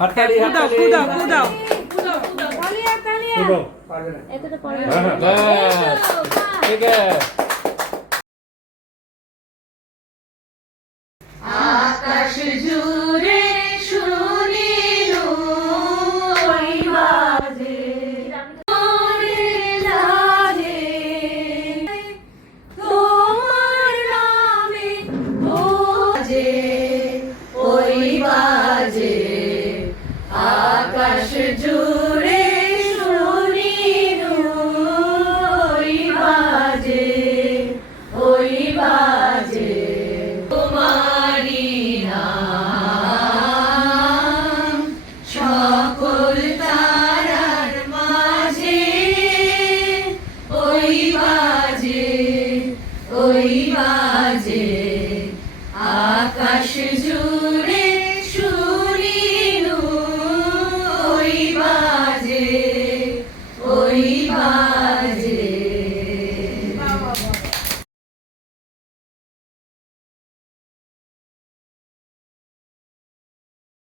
হাততালি হাততালি কুদাও কুদাও তালিয়া তালিয়া কুদাও এতটা পরে হ্যাঁ হ্যাঁ ব্যাস ঠিক আছে আকাশ জুড়ে শুনিলু ওই বাজে ওরে লাজে তোমার নামে বাজে ওই বাজে আকাশ জুড়ে শুনিলু ওই বাজে ওই বাজে তোমারি নাম সকল তারার মাঝে ওই বাজে আকাশ জুড়ে শুনিলু ওই বাজে